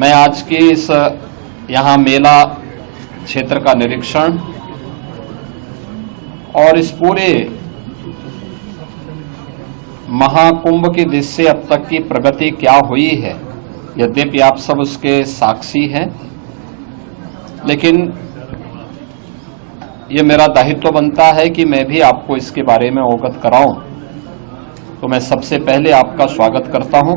मैं आज के इस यहाँ मेला क्षेत्र का निरीक्षण और इस पूरे महाकुंभ की दृष्टि से अब तक की प्रगति क्या हुई है, यद्यपि आप सब उसके साक्षी हैं, लेकिन ये मेरा दायित्व बनता है कि मैं भी आपको इसके बारे में अवगत कराऊं। तो मैं सबसे पहले आपका स्वागत करता हूं।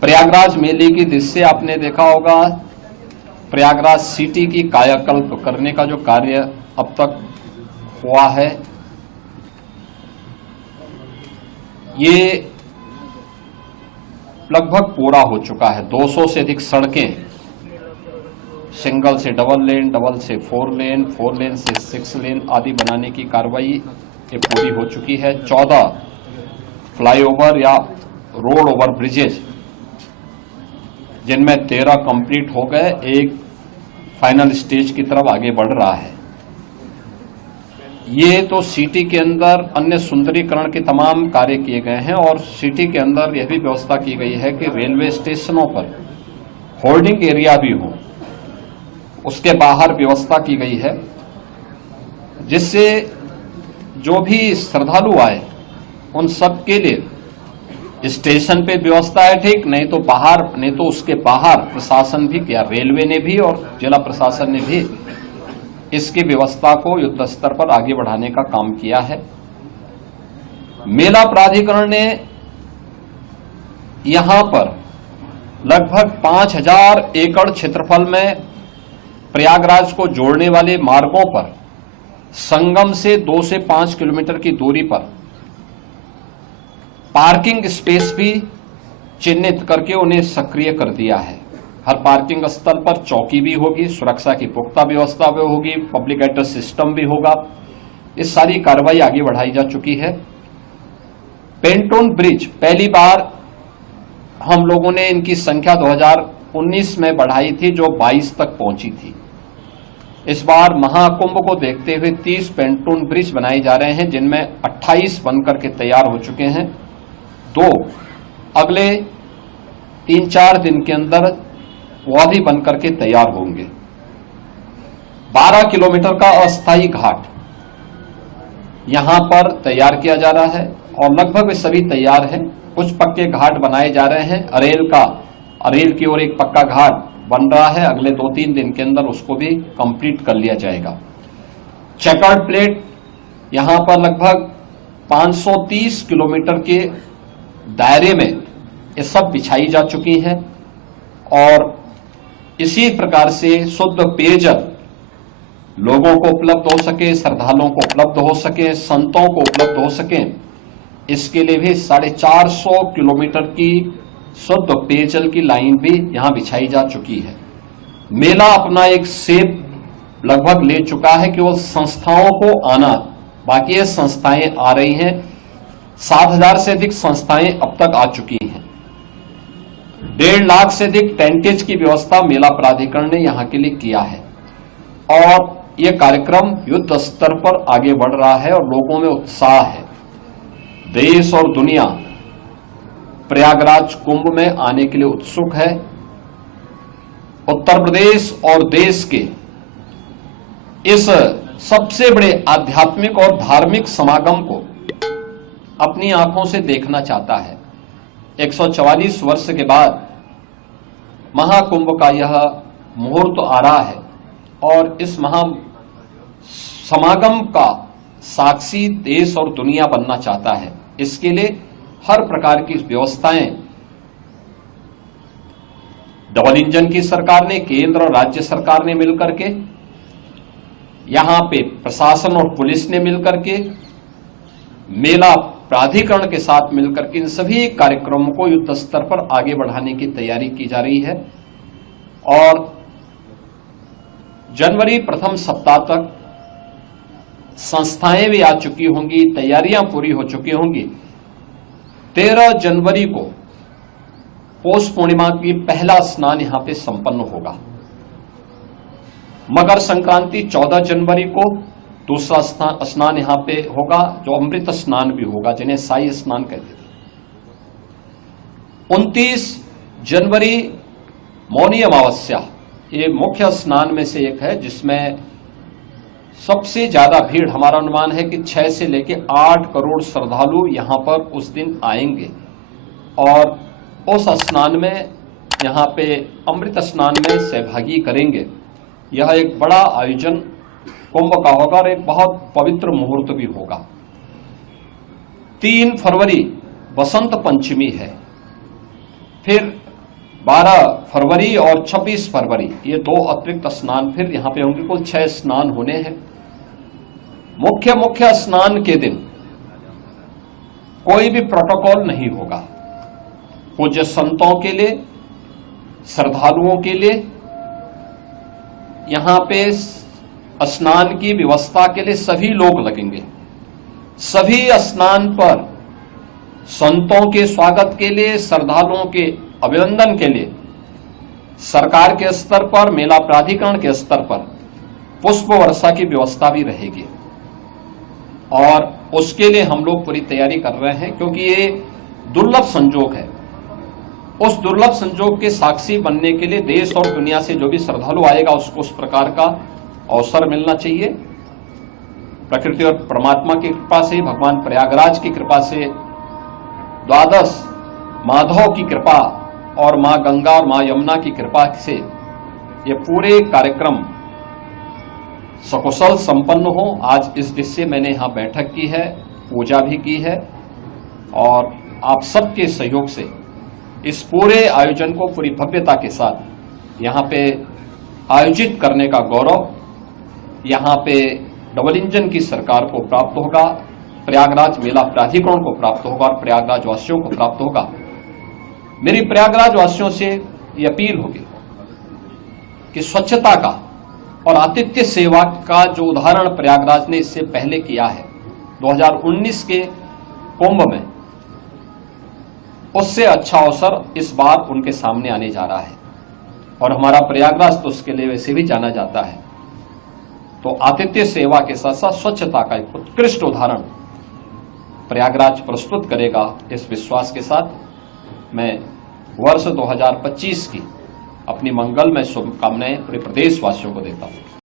प्रयागराज मेले की दृष्टि से आपने देखा होगा, प्रयागराज सिटी की कायाकल्प करने का जो कार्य अब तक हुआ है, ये लगभग पूरा हो चुका है। 200 से अधिक सड़कें, सिंगल से डबल लेन, डबल से 4 लेन, 4 लेन से 6 लेन आदि बनाने की कार्रवाई ये पूरी हो चुकी है। 14 फ्लाईओवर या रोड ओवर ब्रिजेज, जिनमें 13 कंप्लीट हो गए, एक फाइनल स्टेज की तरफ आगे बढ़ रहा है। ये तो सिटी के अंदर अन्य सुंदरीकरण के तमाम कार्य किए गए हैं और सिटी के अंदर यह भी व्यवस्था की गई है कि रेलवे स्टेशनों पर होल्डिंग एरिया भी हो, उसके बाहर व्यवस्था की गई है, जिससे जो भी श्रद्धालु आए उन सब के लिए स्टेशन पे व्यवस्था है, ठीक, नहीं तो बाहर, नहीं तो उसके बाहर प्रशासन भी किया, रेलवे ने भी और जिला प्रशासन ने भी इसकी व्यवस्था को युद्ध स्तर पर आगे बढ़ाने का काम किया है। मेला प्राधिकरण ने यहां पर लगभग 5000 एकड़ क्षेत्रफल में प्रयागराज को जोड़ने वाले मार्गों पर संगम से 2 से 5 किलोमीटर की दूरी पर पार्किंग स्पेस भी चिन्हित करके उन्हें सक्रिय कर दिया है। हर पार्किंग स्थल पर चौकी भी होगी, सुरक्षा की पुख्ता व्यवस्था भी होगी, पब्लिक एड्रेस सिस्टम भी होगा। इस सारी कार्रवाई आगे बढ़ाई जा चुकी है। पेंटून ब्रिज पहली बार हम लोगों ने इनकी संख्या 2019 में बढ़ाई थी, जो 22 तक पहुंची थी। इस बार महाकुंभ को देखते हुए 30 पेंटून ब्रिज बनाए जा रहे हैं, जिनमें 28 बनकर के तैयार हो चुके हैं। 2 अगले 3-4 दिन के अंदर वह भी बनकर के तैयार होंगे। 12 किलोमीटर का अस्थायी घाट यहां पर तैयार किया जा रहा है और लगभग वे सभी तैयार हैं। कुछ पक्के घाट बनाए जा रहे हैं। अरेल की ओर एक पक्का घाट बन रहा है, अगले 2-3 दिन के अंदर उसको भी कंप्लीट कर लिया जाएगा। चेकर्ड प्लेट यहां पर लगभग 530 किलोमीटर के दायरे में ये सब बिछाई जा चुकी हैं और इसी प्रकार से शुद्ध पेयजल लोगों को उपलब्ध हो सके, श्रद्धालुओं को उपलब्ध हो सके, संतों को उपलब्ध हो सके, इसके लिए भी 450 किलोमीटर की शुद्ध पेयजल की लाइन भी यहां बिछाई जा चुकी है। मेला अपना एक शेप लगभग ले चुका है कि वो संस्थाओं को आना, बाकी ये संस्थाएं आ रही हैं। 7000 से अधिक संस्थाएं अब तक आ चुकी हैं। 1.5 लाख से अधिक टेंटेज की व्यवस्था मेला प्राधिकरण ने यहां के लिए किया है और यह कार्यक्रम युद्ध स्तर पर आगे बढ़ रहा है और लोगों में उत्साह है। देश और दुनिया प्रयागराज कुंभ में आने के लिए उत्सुक है। उत्तर प्रदेश और देश के इस सबसे बड़े आध्यात्मिक और धार्मिक समागम को अपनी आंखों से देखना चाहता है। 144 वर्ष के बाद महाकुंभ का यह मुहूर्त आ रहा है और इस महा समागम का साक्षी देश और दुनिया बनना चाहता है। इसके लिए हर प्रकार की व्यवस्थाएं डबल इंजन की सरकार ने, केंद्र और राज्य सरकार ने मिलकर के, यहां पे प्रशासन और पुलिस ने मिलकर के, मेला प्राधिकरण के साथ मिलकर के इन सभी कार्यक्रमों को युद्ध स्तर पर आगे बढ़ाने की तैयारी की जा रही है और जनवरी प्रथम सप्ताह तक संस्थाएं भी आ चुकी होंगी, तैयारियां पूरी हो चुकी होंगी। 13 जनवरी को पौष पूर्णिमा की पहला स्नान यहां पे संपन्न होगा। मकर संक्रांति 14 जनवरी को दूसरा स्नान यहां पे होगा, जो अमृत स्नान भी होगा, जिन्हें साई स्नान कहते थे। 29 जनवरी मौनी अमावस्या ये मुख्य स्नान में से एक है, जिसमें सबसे ज्यादा भीड़, हमारा अनुमान है कि 6 से लेकर 8 करोड़ श्रद्धालु यहां पर उस दिन आएंगे और उस स्नान में, यहां पे अमृत स्नान में सहभागी करेंगे। यह एक बड़ा आयोजन कुंभ का होगा और एक बहुत पवित्र मुहूर्त भी होगा। 3 फरवरी बसंत पंचमी है, फिर 12 फरवरी और 26 फरवरी ये 2 अतिरिक्त स्नान फिर यहां पे होंगे। कुल 6 स्नान होने हैं। मुख्य स्नान के दिन कोई भी प्रोटोकॉल नहीं होगा। पूज्य संतों के लिए, श्रद्धालुओं के लिए यहां पे स्नान की व्यवस्था के लिए सभी लोग लगेंगे। सभी स्नान पर संतों के स्वागत के लिए, श्रद्धालुओं के अभिनंदन के लिए सरकार के स्तर पर, मेला प्राधिकरण के स्तर पर पुष्प वर्षा की व्यवस्था भी रहेगी और उसके लिए हम लोग पूरी तैयारी कर रहे हैं, क्योंकि ये दुर्लभ संजोग है। उस दुर्लभ संजोग के साक्षी बनने के लिए देश और दुनिया से जो भी श्रद्धालु आएगा उसको उस प्रकार का अवसर मिलना चाहिए। प्रकृति और परमात्मा की कृपा से, भगवान प्रयागराज की कृपा से, द्वादश माधव की कृपा और मां गंगा और मां यमुना की कृपा से ये पूरे कार्यक्रम सकुशल संपन्न हो। आज इस दृश्य से मैंने यहां बैठक की है, पूजा भी की है और आप सबके सहयोग से इस पूरे आयोजन को पूरी भव्यता के साथ यहां पे आयोजित करने का गौरव यहां पे डबल इंजन की सरकार को प्राप्त होगा, प्रयागराज मेला प्राधिकरण को प्राप्त होगा और प्रयागराज वासियों को प्राप्त होगा। मेरी प्रयागराज वासियों से ये अपील होगी कि स्वच्छता का और आतिथ्य सेवा का जो उदाहरण प्रयागराज ने इससे पहले किया है 2019 के कुंभ में, उससे अच्छा अवसर इस बार उनके सामने आने जा रहा है और हमारा प्रयागराज तो उसके लिए वैसे भी जाना जाता है। तो आतिथ्य सेवा के साथ साथ स्वच्छता का एक उत्कृष्ट उदाहरण प्रयागराज प्रस्तुत करेगा। इस विश्वास के साथ मैं वर्ष 2025 की अपनी मंगलमय शुभकामनाएं पूरे प्रदेशवासियों को देता हूं।